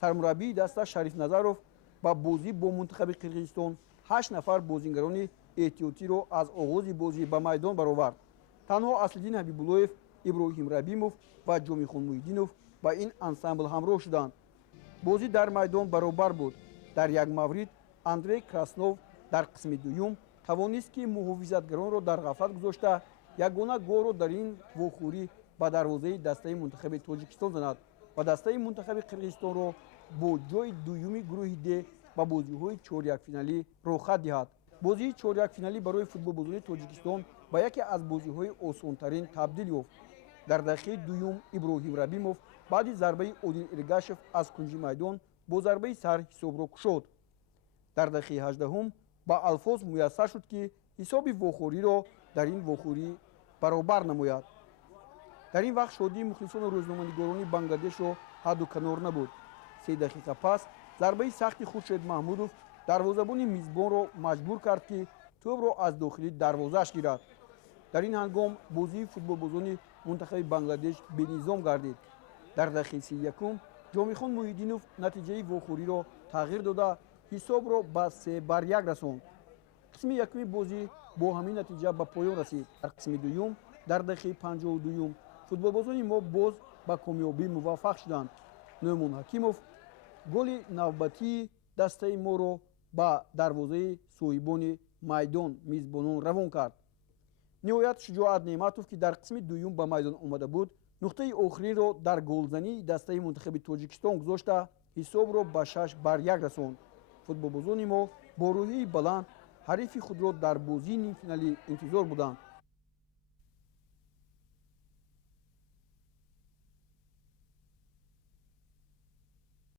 сармураббии даста Шариф Назаров ба бозӣ бо мунтахаби Қирғизистон 8 нафар бозингарони эҳтиётиро аз оғози бозӣ ба майдон баровард. танҳо Аслиддин Ҳабибуллоев, Иброҳим Рабимов ва Ҷомихон Муҳиддинов ба ин ансамбл ҳамроҳ шуданд. бозӣ дар майдон баробар буд. дар як маврид Андрей Краснов дар қисми дуюм тавонист ки муҳофизатгаронро дар ғафлат гузошта ягона голро дар ин вохӯрӣ ба дарвозаи дастаи мунтахаби Тоҷикистон занад ва дастаи мунтахаби Қирғизистонро бо ҷои дуюми гурӯҳи Д ба бозиҳои чорякфиналӣ рохат диҳад. бозии чорякфиналӣ барои футболбозони Тоҷикистон ба яке аз бозиҳои осонтарин табдил ёфт. дар дақиқаи дуюм Иброҳим Рабимов баъди зарбаи Одил Эргашев аз кунҷи майдон бо зарбаи сар ҳисобро кушод. дар дақиқаи 18 ба Алфоз муяссар шуд ки ҳисоби вохӯриро дар ин вохӯрӣ баробар намояд. дар ин вақт шодии мухлисону рӯзноманигорони Бангладешро ҳадду канор набуд. 3 дақиқа пас зарбаи сахти Хуршед Маҳмудов дарвозабони мизбонро маҷбур кард ки тӯбро аз дохили дарвозааш гирад. дар ин ҳангом бозии футболбозони мунтахаби Бангладеш бенизом гардид. дар дақиқаи 31 Ҷомихон Муҳиддинов натиҷаи вохӯриро тағйир дода ҳисобро ба 3-1 расонд. қисми якуми бозӣ бо ҳамин натиҷа ба поён расид. дар қисми дуюм дар дақиқаи 52 футболбозони мо боз ба комёбӣ муваффақ шуданд. Нӯмон Ҳакимов голи навбатии дастаи моро ба дарвозаи соҳибони майдон мизбонон равон кард. ниҳоят Шуҷоат Неъматов, ки дар қисми дуюм ба майдон омада буд, нуқтаи охиринро дар голзании дастаи мунтахаби Тоҷикистон гузошта ҳисобро ба 6-1 расонд. футболбозони мо бо рӯҳии баланд ҳарифи худро дар бозии нимфиналӣ интизор буданд.